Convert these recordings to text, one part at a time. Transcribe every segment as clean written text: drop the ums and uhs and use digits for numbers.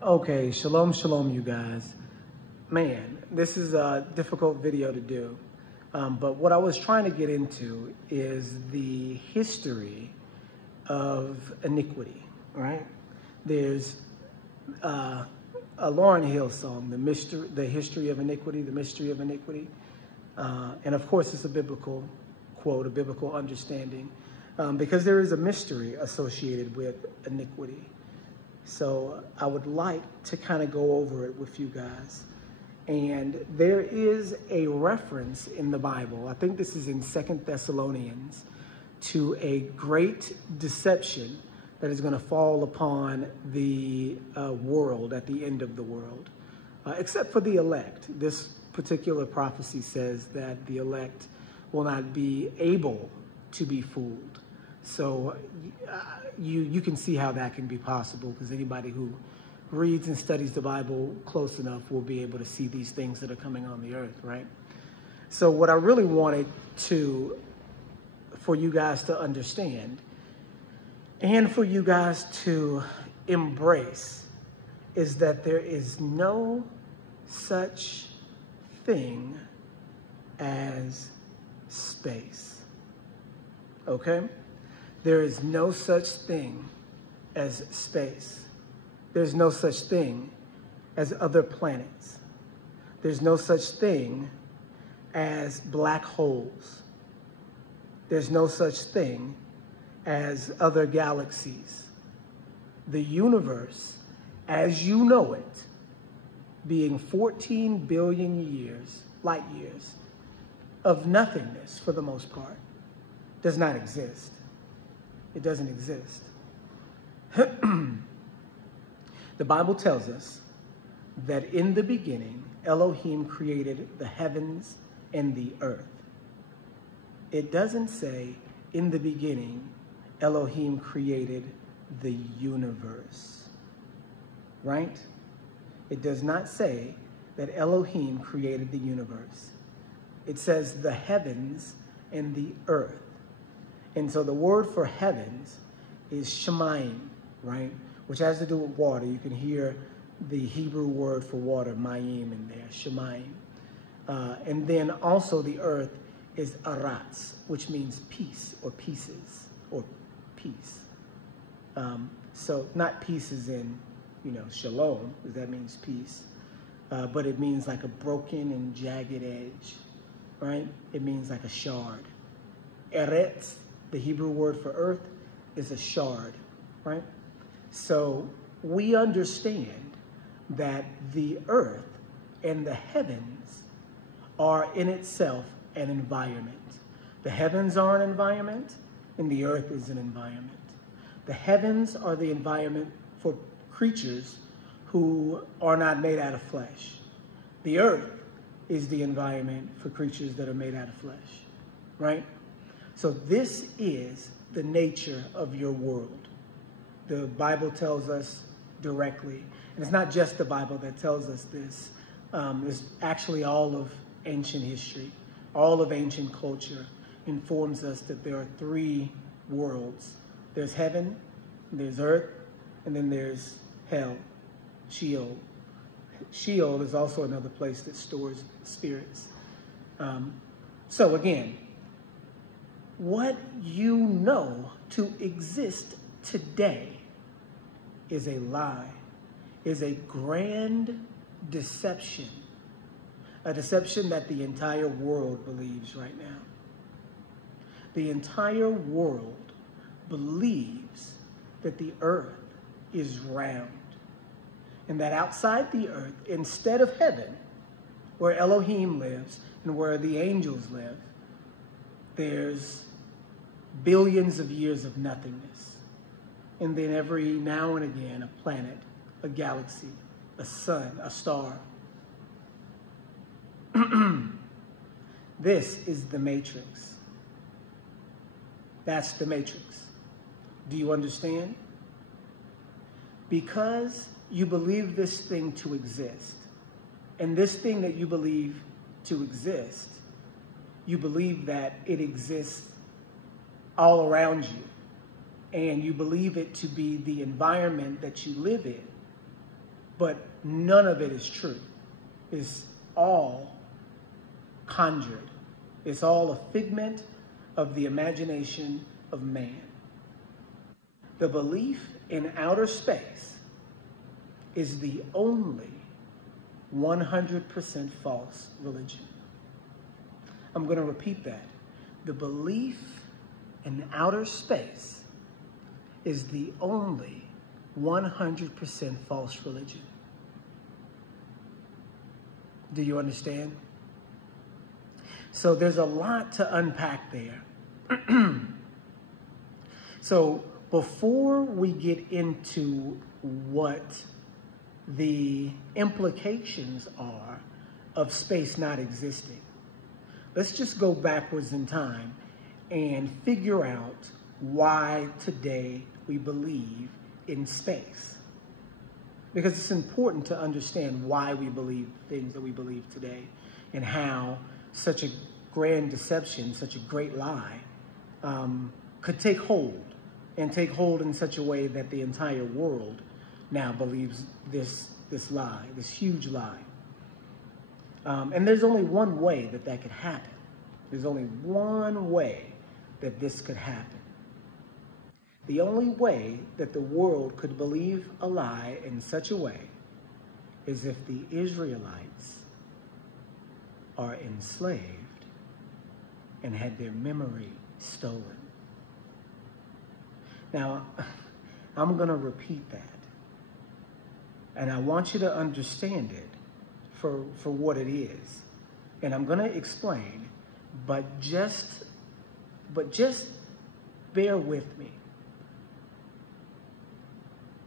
Okay, shalom, shalom, you guys. Man, this is a difficult video to do. But what I was trying to get into is the history of iniquity, right? There's a Lauryn Hill song, the history of iniquity, the mystery of iniquity. And of course, it's a biblical quote, a biblical understanding, because there is a mystery associated with iniquity. So I would like to kind of go over it with you guys. And there is a reference in the Bible, I think this is in 2 Thessalonians, to a great deception that is going to fall upon the world at the end of the world, except for the elect. This particular prophecy says that the elect will not be able to be fooled. So you can see how that can be possible, because anybody who reads and studies the Bible close enough will be able to see these things that are coming on the earth, right? So what I really wanted for you guys to understand and for you guys to embrace is that there is no such thing as space, okay? There is no such thing as space. There's no such thing as other planets. There's no such thing as black holes. There's no such thing as other galaxies. The universe, as you know it, being 14 billion years, light years, of nothingness for the most part, does not exist. It doesn't exist. The Bible tells us that in the beginning, Elohim created the heavens and the earth. It doesn't say in the beginning, Elohim created the universe, right? It does not say that Elohim created the universe. It says the heavens and the earth. And so the word for heavens is shemayim, right? Which has to do with water. You can hear the Hebrew word for water, mayim, in there, shemayim. And then also the earth is aratz, which means peace or pieces or peace. So not pieces in, shalom, because that means peace. But it means like a broken and jagged edge, right? It means like a shard. Eretz, the Hebrew word for earth, is a shard, right? So we understand that the earth and the heavens are in itself an environment. The heavens are an environment, and the earth is an environment. The heavens are the environment for creatures who are not made out of flesh. The earth is the environment for creatures that are made out of flesh, right? So this is the nature of your world. The Bible tells us directly, and it's not just the Bible that tells us this. It's actually all of ancient history, all of ancient culture informs us that there are three worlds. There's heaven, there's earth, and then there's hell, Sheol. Sheol is also another place that stores spirits. So again, what you know to exist today is a lie, is a grand deception, a deception that the entire world believes right now. The entire world believes that the earth is round, and that outside the earth, instead of heaven, where Elohim lives and where the angels live, there's billions of years of nothingness. And then every now and again, a planet, a galaxy, a sun, a star. This is the matrix. That's the matrix. Do you understand? Because you believe this thing to exist, and this thing that you believe to exist, you believe that it exists all around you, and you believe it to be the environment that you live in. but none of it is true. It's all conjured. It's all a figment of the imagination of man. The belief in outer space is the only 100% false religion. I'm going to repeat that. The belief in outer space is the only 100% false religion. Do you understand? So there's a lot to unpack there. So before we get into what the implications are of space not existing, let's just go backwards in time and figure out why today we believe in space. Because it's important to understand why we believe things that we believe today and how such a grand deception, such a great lie, could take hold in such a way that the entire world now believes this lie, this huge lie. And there's only one way that that could happen. There's only one way that this could happen. The only way that the world could believe a lie in such a way is if the Israelites are enslaved and had their memory stolen. Now, I'm going to repeat that. And I want you to understand it for what it is. And I'm going to explain, but just bear with me.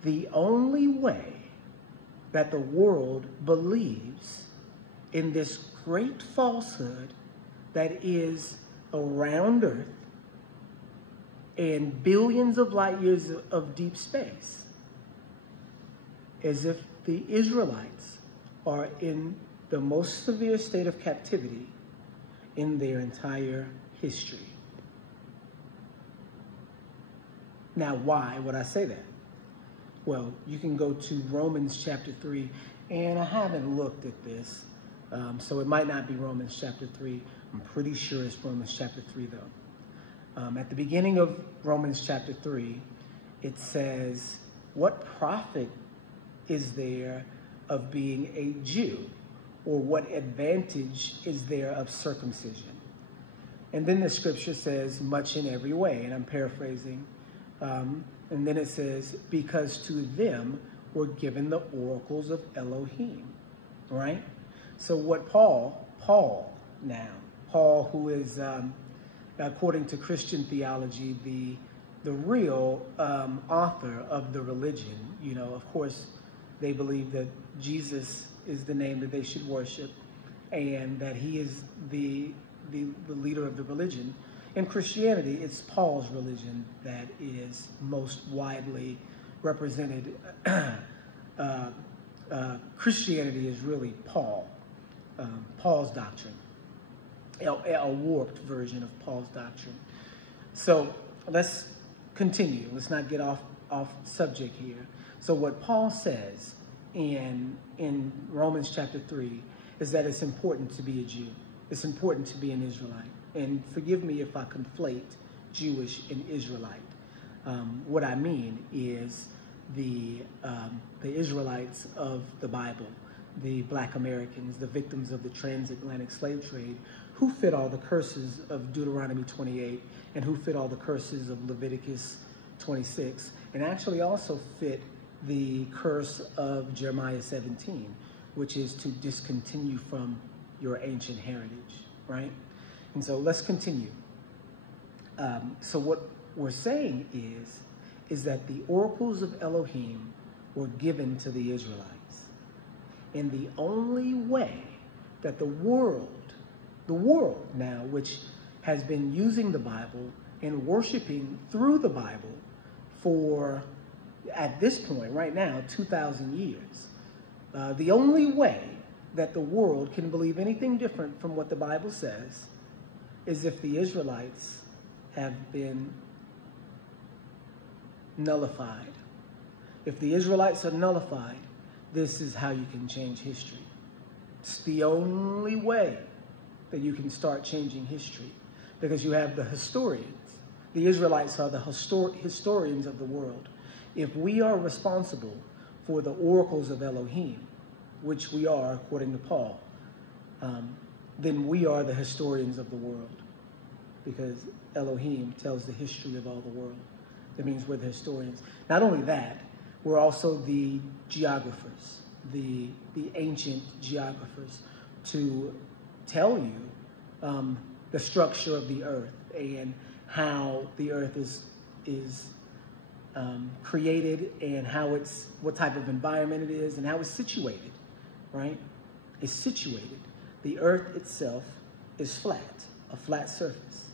The only way that the world believes in this great falsehood that is around Earth and billions of light years of deep space is if the Israelites are in the most severe state of captivity in their entire history. Now, why would I say that? Well, you can go to Romans chapter 3, and I haven't looked at this, so it might not be Romans chapter 3. I'm pretty sure it's Romans chapter 3, though. At the beginning of Romans chapter 3, it says, "What profit is there of being a Jew? Or what advantage is there of circumcision?" And then the scripture says, "Much in every way," and I'm paraphrasing. And then it says, "Because to them were given the oracles of Elohim," right? So what Paul, who is, according to Christian theology, the real author of the religion, you know, of course, they believe that Jesus is the name that they should worship and that he is the leader of the religion. In Christianity, it's Paul's religion that is most widely represented. Christianity is really Paul's doctrine, a warped version of Paul's doctrine. So let's continue. Let's not get off subject here. So what Paul says in Romans chapter 3 is that it's important to be a Jew. It's important to be an Israelite. And forgive me if I conflate Jewish and Israelite. What I mean is the Israelites of the Bible, the Black Americans, the victims of the transatlantic slave trade, who fit all the curses of Deuteronomy 28 and who fit all the curses of Leviticus 26, and actually also fit the curse of Jeremiah 17, which is to discontinue from your ancient heritage, right? And so let's continue. So what we're saying is that the oracles of Elohim were given to the Israelites. And the only way that the world now, which has been using the Bible and worshiping through the Bible for, at this point, right now, 2,000 years, the only way that the world can believe anything different from what the Bible says is if the Israelites have been nullified. If the Israelites are nullified, this is how you can change history. It's the only way that you can start changing history, because you have the historians. The Israelites are the historians of the world. If we are responsible for the oracles of Elohim, which we are according to Paul, then we are the historians of the world, because Elohim tells the history of all the world. That means we're the historians. Not only that, we're also the geographers, the ancient geographers, to tell you the structure of the earth and how the earth is created, and what type of environment it is, and how it's situated, right? It's situated. The earth itself is flat, a flat surface.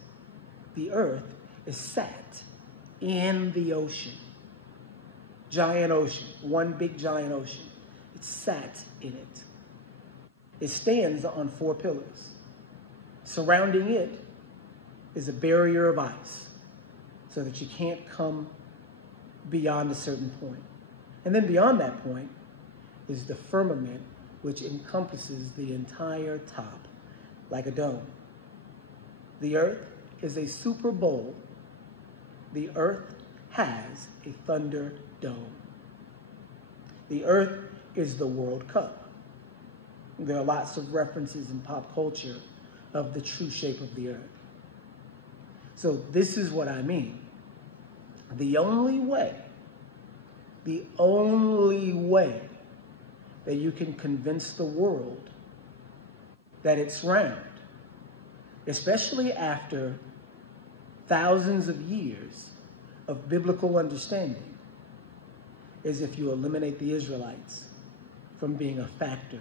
The earth is sat in the ocean. Giant ocean, one big giant ocean. It sat in it. It stands on 4 pillars. Surrounding it is a barrier of ice so that you can't come beyond a certain point. And then beyond that point is the firmament, which encompasses the entire top like a dome. The earth is a super bowl. The earth has a thunder dome. The earth is the World Cup. There are lots of references in pop culture of the true shape of the earth. So this is what I mean. The only way that you can convince the world that it's round, especially after thousands of years of biblical understanding, is if you eliminate the Israelites from being a factor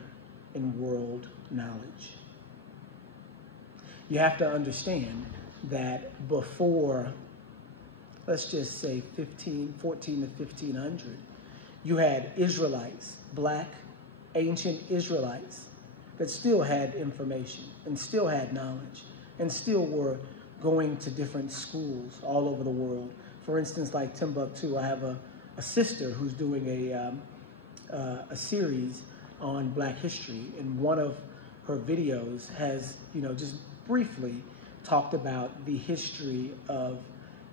in world knowledge. You have to understand that before, let's just say 14 to 1500, you had Israelites, black, ancient Israelites, that still had information and still had knowledge and still were going to different schools all over the world. For instance, like Timbuktu, I have a sister who's doing a series on Black history, and one of her videos has, just briefly talked about the history of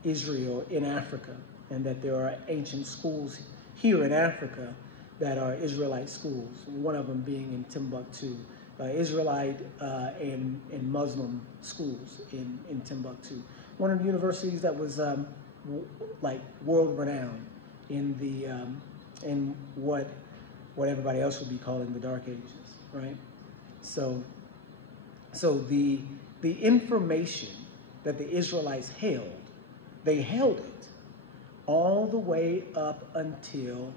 Israel in Africa, and that there are ancient schools here in Africa that are Israelite schools, one of them being in Timbuktu, Israelite and Muslim schools in Timbuktu. One of the universities that was like world renowned in what everybody else would be calling the Dark Ages, right? So the information that the Israelites held, they held it all the way up until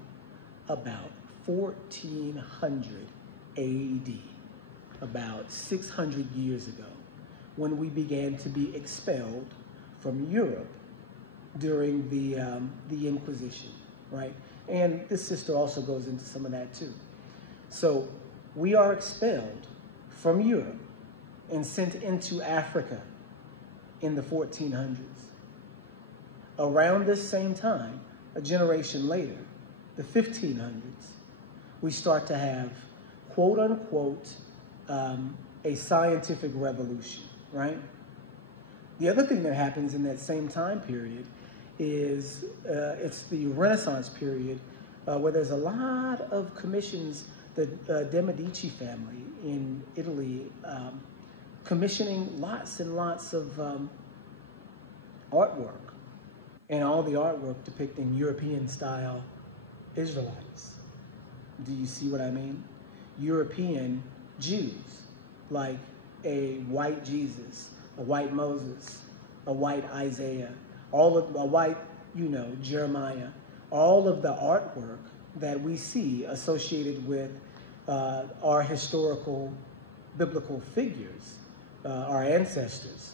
about 1400 AD, about 600 years ago, when we began to be expelled from Europe during the Inquisition, right? And this sister also goes into some of that too. So we are expelled from Europe and sent into Africa in the 1400s. Around this same time, a generation later, the 1500s, we start to have, quote unquote, a scientific revolution, right? The other thing that happens in that same time period is it's the Renaissance period, where there's a lot of commissions. The De Medici family in Italy commissioning lots and lots of artwork, and all the artwork depicting European-style Israelites. Do you see what I mean? European Jews, like a white Jesus, a white Moses, a white Isaiah, a white, Jeremiah, all of the artwork that we see associated with our historical biblical figures, our ancestors,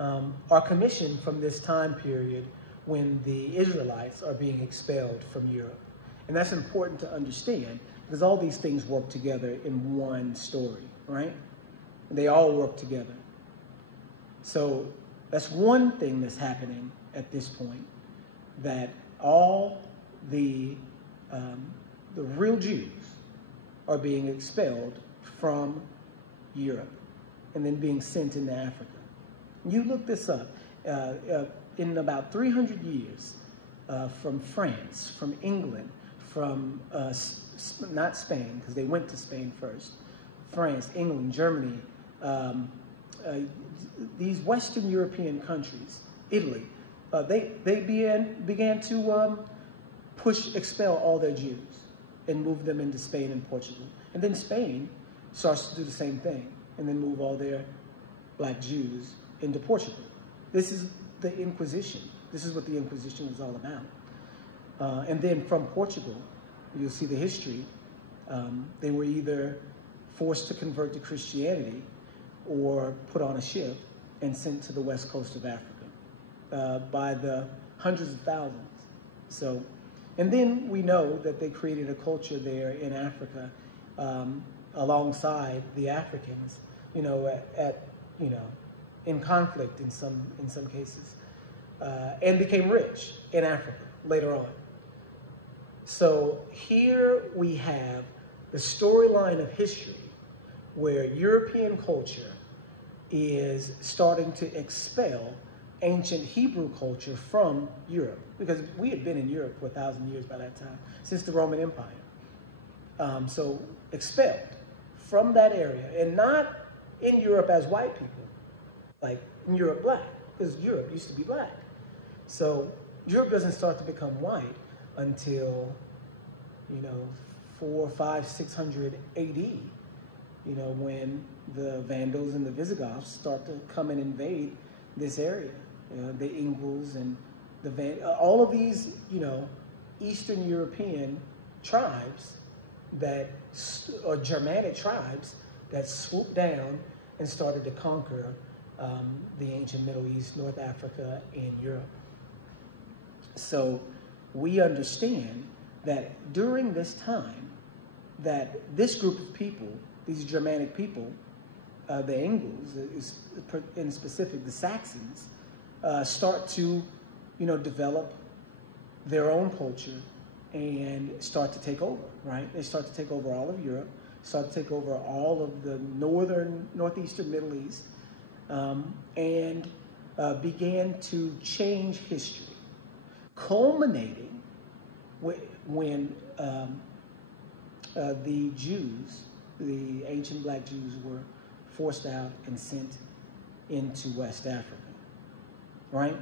are commissioned from this time period when the Israelites are being expelled from Europe. And that's important to understand, because all these things work together in one story, right? They all work together. So that's one thing that's happening at this point, that all the the real Jews are being expelled from Europe and then being sent into Africa. You look this up. In about 300 years, from France, from England, from not Spain, because they went to Spain first, France, England, Germany, these Western European countries, Italy, they began to expel all their Jews and move them into Spain and Portugal. And then Spain starts to do the same thing and then move all their black Jews into Portugal. This is the Inquisition. This is what the Inquisition was all about. And then from Portugal, you'll see the history. They were either forced to convert to Christianity or put on a ship and sent to the west coast of Africa by the hundreds of thousands. So, and then we know that they created a culture there in Africa alongside the Africans, in conflict in some cases, and became rich in Africa later on. So here we have the storyline of history where European culture is starting to expel ancient Hebrew culture from Europe, because we had been in Europe for 1,000 years by that time, since the Roman Empire. So expelled from that area, and not in Europe as white people, like in Europe black, because Europe used to be black. So Europe doesn't start to become white until, 400, 500, 600 AD, when the Vandals and the Visigoths start to come and invade this area. The Ingles and all of these, Eastern European tribes or Germanic tribes that swooped down and started to conquer the ancient Middle East, North Africa, and Europe. So we understand that during this time, that this group of people, these Germanic people, the Angles, in specific the Saxons, start to, develop their own culture and start to take over, right? They start to take over all of Europe, start to take over all of the northeastern Middle East, and began to change history, culminating when the Jews, the ancient black Jews, were forced out and sent into West Africa, right?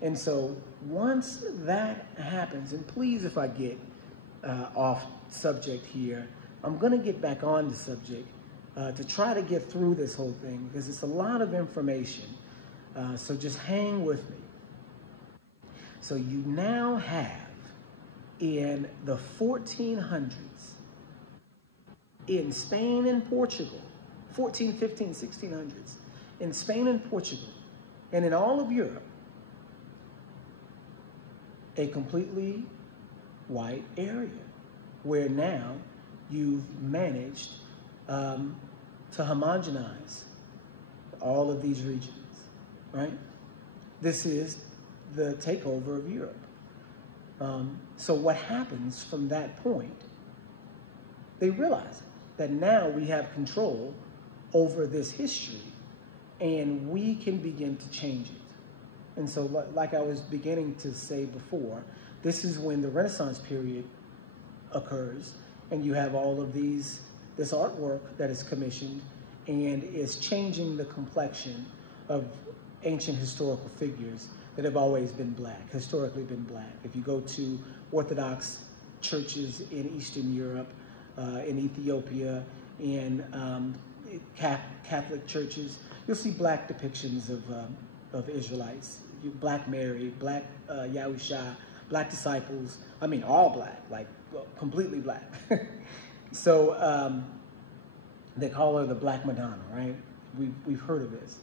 And so once that happens, and please, if I get off subject here, I'm going to get back on the subject to try to get through this whole thing, because it's a lot of information. So just hang with me. So you now have, in the 1400s, in Spain and Portugal, 14, 15, 1600s, in Spain and Portugal, and in all of Europe, a completely white area where now you've managed to homogenize all of these regions, right? This is the takeover of Europe. So what happens from that point, they realize that now we have control over this history and we can begin to change it. And so like I was beginning to say before, this is when the Renaissance period occurs, and you have all of this artwork that is commissioned and is changing the complexion of ancient historical figures that have always been black, historically been black. If you go to Orthodox churches in Eastern Europe, in Ethiopia, in Catholic churches, you'll see black depictions of Israelites, black Mary, black Yahusha, black disciples. I mean, all black, like completely black. So they call her the Black Madonna, right? We've heard of this.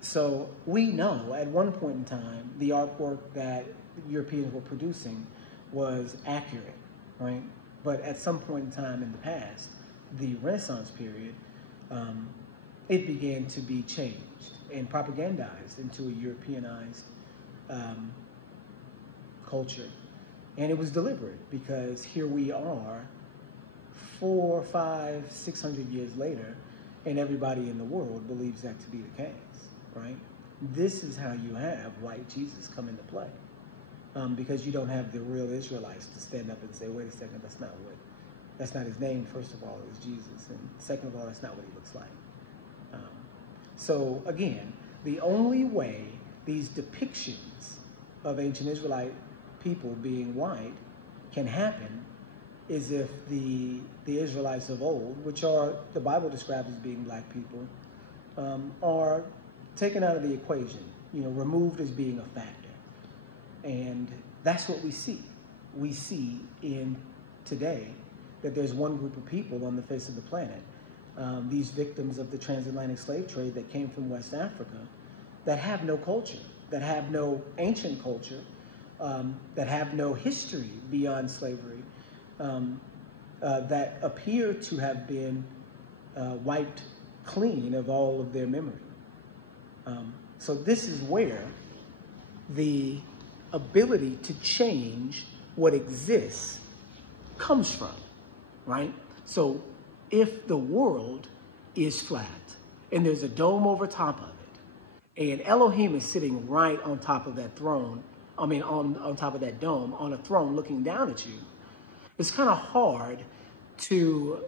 So we know at one point in time, the artwork that Europeans were producing was accurate, right? But at some point in time in the past, the Renaissance period, it began to be changed and propagandized into a Europeanized culture. And it was deliberate, because here we are 400, 500, 600 years later, and everybody in the world believes that to be the case, right? This is how you have white Jesus come into play, because you don't have the real Israelites to stand up and say, wait a second, that's not his name, first of all, it's Jesus, and second of all, that's not what he looks like. So again, the only way these depictions of ancient Israelite people being white can happen is if the Israelites of old, which are the Bible describes as being black people, are taken out of the equation, removed as being a factor. And that's what we see. We see in today that there's one group of people on the face of the planet, these victims of the transatlantic slave trade that came from West Africa, that have no culture, that have no ancient culture, that have no history beyond slavery, that appear to have been wiped clean of all of their memory. So this is where the ability to change what exists comes from, right? So if the world is flat and there's a dome over top of it, and Elohim is sitting right on top of that throne, on top of that dome, on a throne looking down at you, it's kind of hard to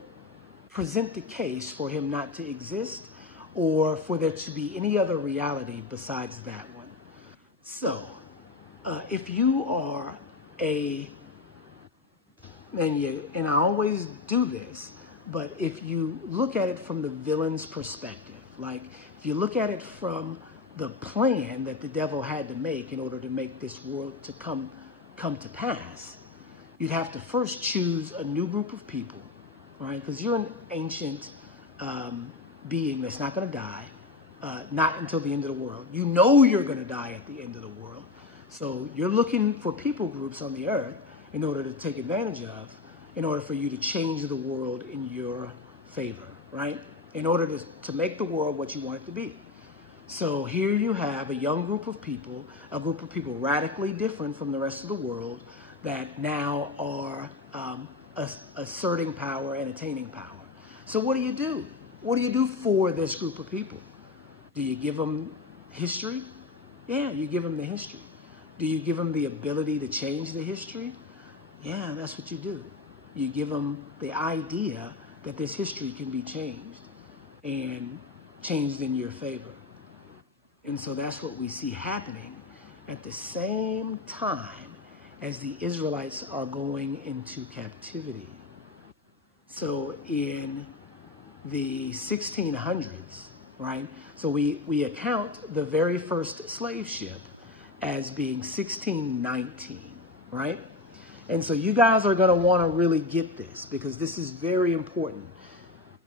present the case for him not to exist or for there to be any other reality besides that one. So, if you are and I always do this, but if you look at it from the villain's perspective, like if you look at it from the plan that the devil had to make in order to make this world to come to pass, you'd have to first choose a new group of people, right? Because you're an ancient being that's not going to die, not until the end of the world. You know you're going to die at the end of the world. So you're looking for people groups on the earth in order to take advantage of, in order for you to change the world in your favor, right? In order to make the world what you want it to be. So here you have a young group of people radically different from the rest of the world that now are asserting power and attaining power. So what do you do? What do you do for this group of people? Do you give them history? Yeah, you give them the history. Do you give them the ability to change the history? Yeah, that's what you do. You give them the idea that this history can be changed and changed in your favor. And so that's what we see happening at the same time as the Israelites are going into captivity. So in the 1600s, right? So we account the very first slave ship as being 1619, right? And so you guys are going to want to really get this because this is very important.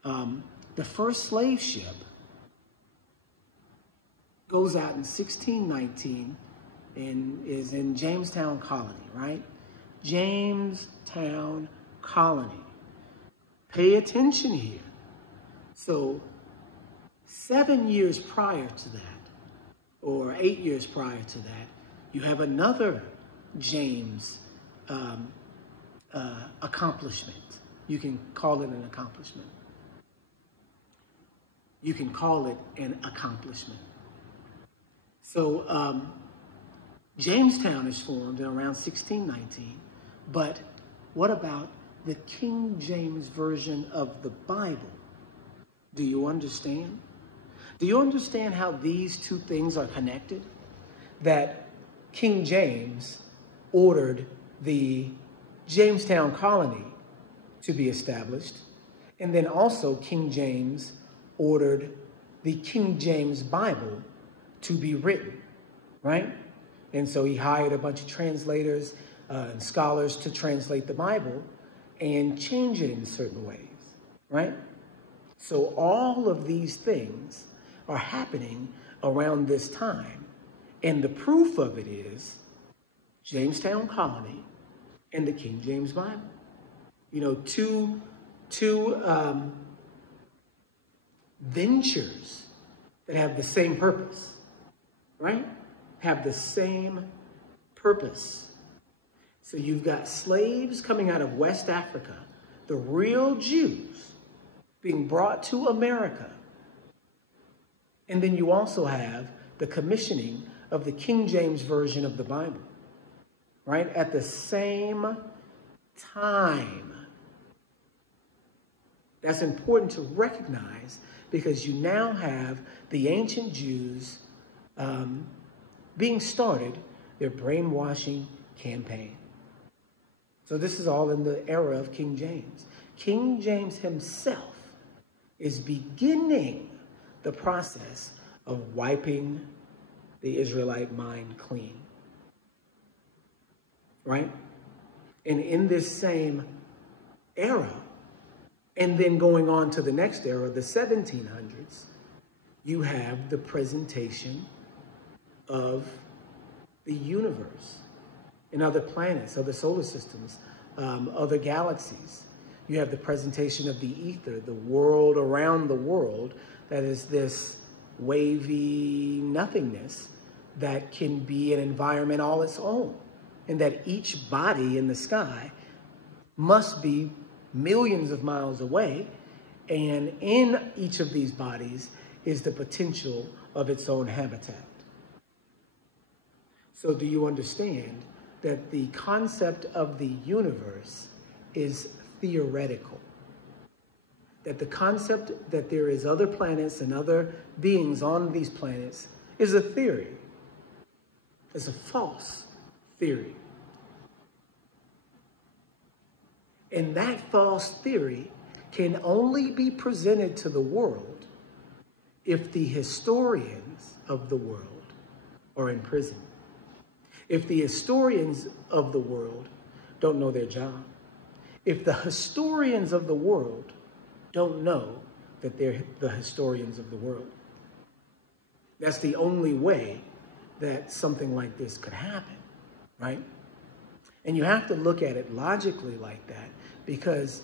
The first slave ship goes out in 1619 and is in Jamestown Colony, right? Jamestown Colony. Pay attention here. So 7 years prior to that, or 8 years prior to that, you have another James accomplishment. You can call it an accomplishment. You can call it an accomplishment. So Jamestown is formed in around 1619, but what about the King James Version of the Bible? Do you understand? Do you understand how these two things are connected? That King James ordered the Jamestown Colony to be established, and then also King James ordered the King James Bible to be written, right? And so he hired a bunch of translators and scholars to translate the Bible and change it in certain ways, right? So all of these things are happening around this time. And the proof of it is Jamestown Colony and the King James Bible. You know, two ventures that have the same purpose, right? Have the same purpose. So you've got slaves coming out of West Africa, the real Jews being brought to America. And then you also have the commissioning of the King James Version of the Bible, right? At the same time. That's important to recognize because you now have the ancient Jews being started their brainwashing campaign. So this is all in the era of King James. King James himself is beginning the process of wiping the Israelite mind clean, right? And in this same era, and then going on to the next era, the 1700s, you have the presentation of the universe and other planets, other solar systems, other galaxies. You have the presentation of the ether, the world around the world, that is this wavy nothingness that can be an environment all its own, and that each body in the sky must be millions of miles away, and in each of these bodies is the potential of its own habitat. So do you understand that the concept of the universe is theoretical? That the concept that there is other planets and other beings on these planets is a theory. It's a false theory. And that false theory can only be presented to the world if the historians of the world are in prison. If the historians of the world don't know their job. If the historians of the world don't know that they're the historians of the world. That's the only way that something like this could happen, right? And you have to look at it logically like that, because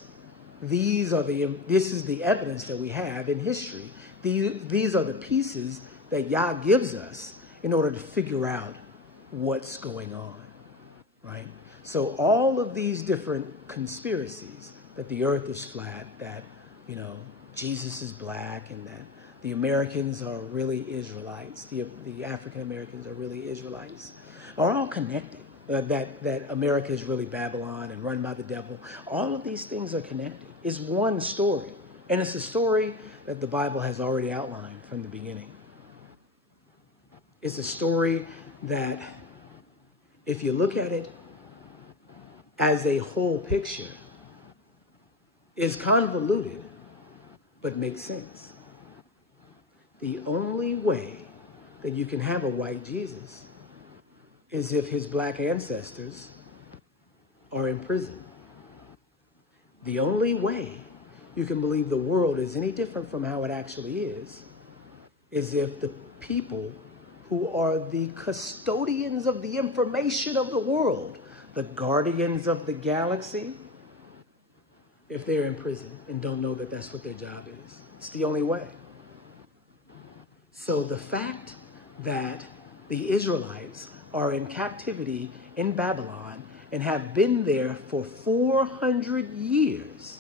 this is the evidence that we have in history. These are the pieces that Yah gives us in order to figure out what's going on, right? So all of these different conspiracies, that the earth is flat, that, you know, Jesus is black, and that the Americans are really Israelites, the African Americans are really Israelites, are all connected. That America is really Babylon and run by the devil. All of these things are connected. It's one story. And it's a story that the Bible has already outlined from the beginning. It's a story that, if you look at it as a whole picture, is convoluted, but makes sense. The only way that you can have a white Jesus is if his black ancestors are in prison. The only way you can believe the world is any different from how it actually is if the people who are the custodians of the information of the world, the guardians of the galaxy, if they're in prison and don't know that that's what their job is. It's the only way. So the fact that the Israelites are in captivity in Babylon and have been there for 400 years,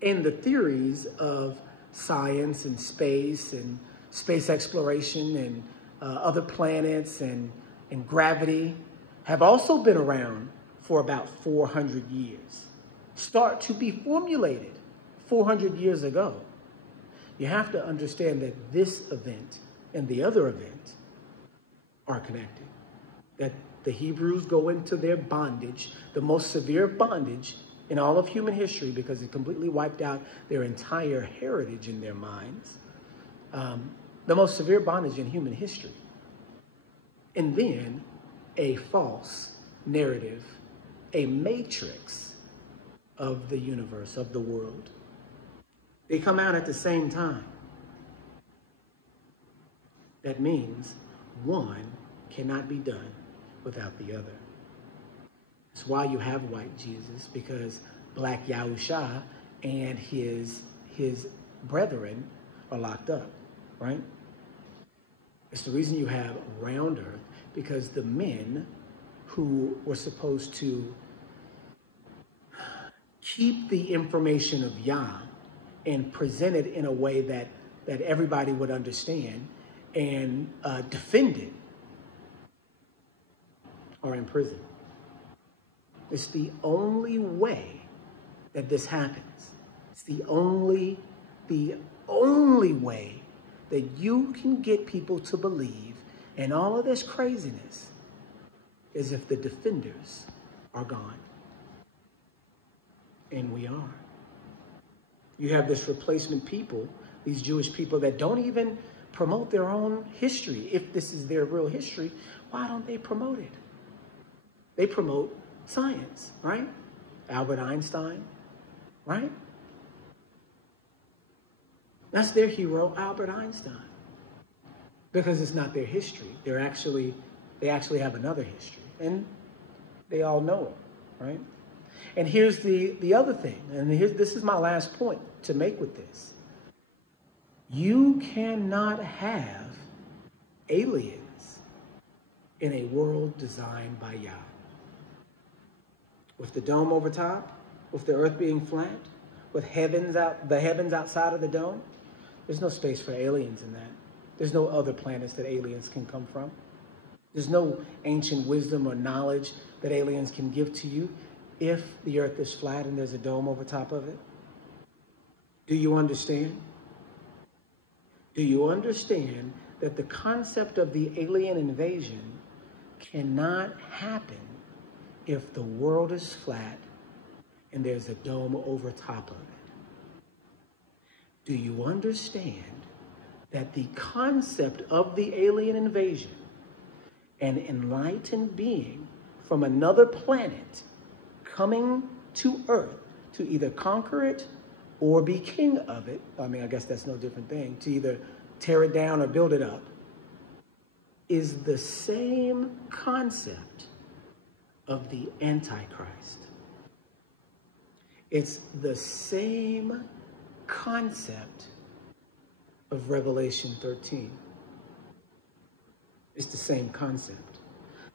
and the theories of science and space exploration and other planets and gravity have also been around for about 400 years, start to be formulated 400 years ago. You have to understand that this event and the other event are connected. That the Hebrews go into their bondage, the most severe bondage in all of human history, because it completely wiped out their entire heritage in their minds. The most severe bondage in human history. And then a false narrative, a matrix of the universe, of the world. They come out at the same time. That means one cannot be done without the other. It's why you have white Jesus, because black Yahusha and his brethren are locked up, right? It's the reason you have round earth, because the men who were supposed to keep the information of Yah and present it in a way that everybody would understand and defend it, are in prison. It's the only way that this happens. It's the only way that you can get people to believe in all of this craziness is if the defenders are gone. And we are. You have this replacement people, these Jewish people that don't even promote their own history. If this is their real history, why don't they promote it? They promote science, right? Albert Einstein, right? That's their hero, Albert Einstein. Because it's not their history. They actually have another history. And they all know it, right? And here's the other thing, and this is my last point to make with this. You cannot have aliens in a world designed by Yah. With the dome over top, with the earth being flat, with the heavens outside of the dome, there's no space for aliens in that. There's no other planets that aliens can come from. There's no ancient wisdom or knowledge that aliens can give to you if the earth is flat and there's a dome over top of it. Do you understand? Do you understand that the concept of the alien invasion cannot happen if the world is flat and there's a dome over top of it? Do you understand that the concept of the alien invasion, an enlightened being from another planet coming to Earth to either conquer it or be king of it, I mean, I guess that's no different thing, to either tear it down or build it up, is the same concept of the Antichrist. It's the same concept of Revelation 13. It's the same concept,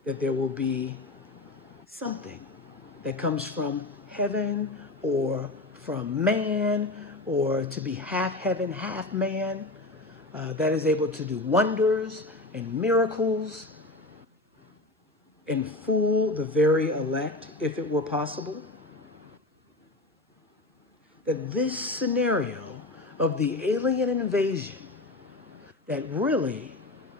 that there will be something that comes from heaven or from man, or to be half heaven, half man, that is able to do wonders and miracles and fool the very elect if it were possible. That this scenario of the alien invasion that really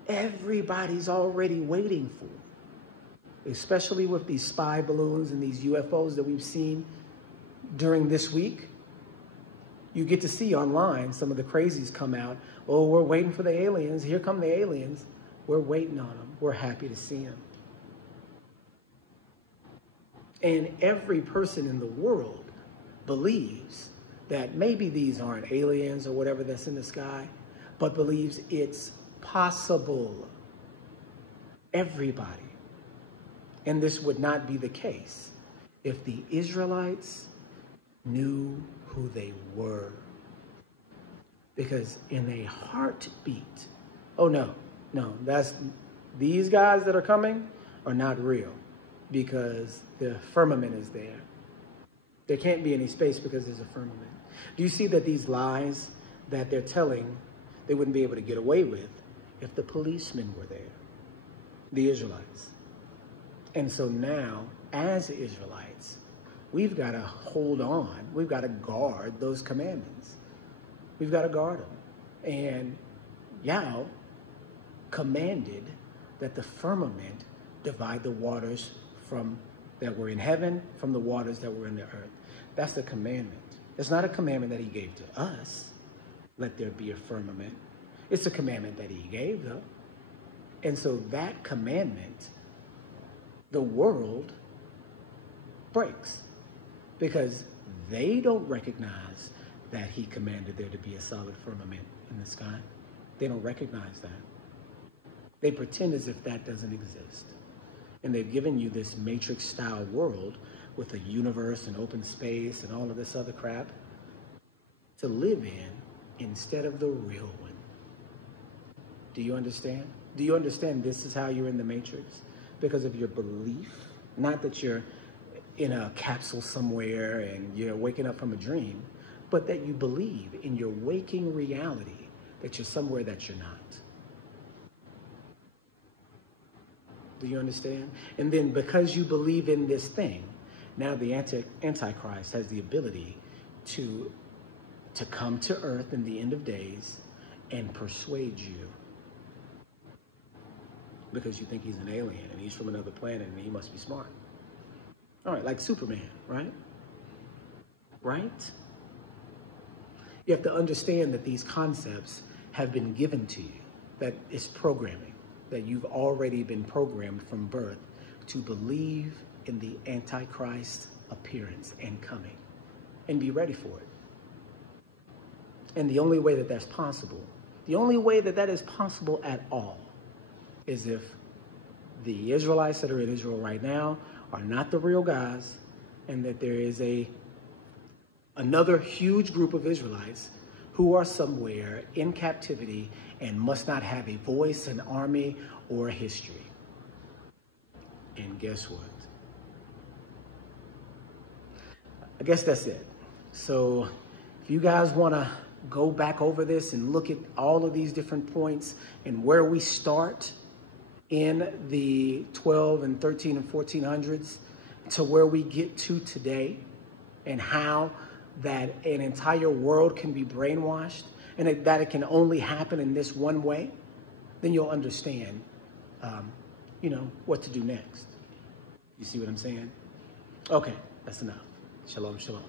everybody's already waiting for, especially with these spy balloons and these UFOs that we've seen during this week. You get to see online some of the crazies come out. Oh, we're waiting for the aliens. Here come the aliens. We're waiting on them. We're happy to see them. And every person in the world believes that maybe these aren't aliens or whatever that's in the sky, but believes it's possible. Everybody. And this would not be the case if the Israelites knew who they were. Because in a heartbeat, oh no, these guys that are coming are not real, because the firmament is there. There can't be any space because there's a firmament. Do you see that these lies that they're telling, they wouldn't be able to get away with if the policemen were there, the Israelites? And so now, as Israelites, we've got to hold on. We've got to guard those commandments. We've got to guard them. And Yah commanded that the firmament divide the waters that were in heaven from the waters that were in the earth. That's the commandment. It's not a commandment that he gave to us. Let there be a firmament. It's a commandment that he gave, though. And so that commandment, the world breaks, because they don't recognize that he commanded there to be a solid firmament in the sky. They don't recognize that. They pretend as if that doesn't exist. And they've given you this matrix-style world with a universe and open space and all of this other crap to live in instead of the real one. Do you understand? Do you understand this is how you're in the matrix? Because of your belief, not that you're in a capsule somewhere and you're waking up from a dream, but that you believe in your waking reality that you're somewhere that you're not. Do you understand? And then because you believe in this thing, now the Antichrist has the ability to come to earth in the end of days and persuade you, because you think he's an alien and he's from another planet and he must be smart. All right, like Superman, right? Right? You have to understand that these concepts have been given to you, that it's programming, that you've already been programmed from birth to believe in the Antichrist appearance and coming and be ready for it. And the only way that that's possible, the only way that that is possible at all, is if the Israelites that are in Israel right now are not the real guys, and that there is another huge group of Israelites who are somewhere in captivity and must not have a voice, an army, or a history. And guess what? I guess that's it. So if you guys want to go back over this and look at all of these different points and where we start in the 12 and 13 and 1400s to where we get to today, and how that an entire world can be brainwashed and that it can only happen in this one way, then you'll understand, what to do next. You see what I'm saying? Okay, that's enough. Shalom, shalom.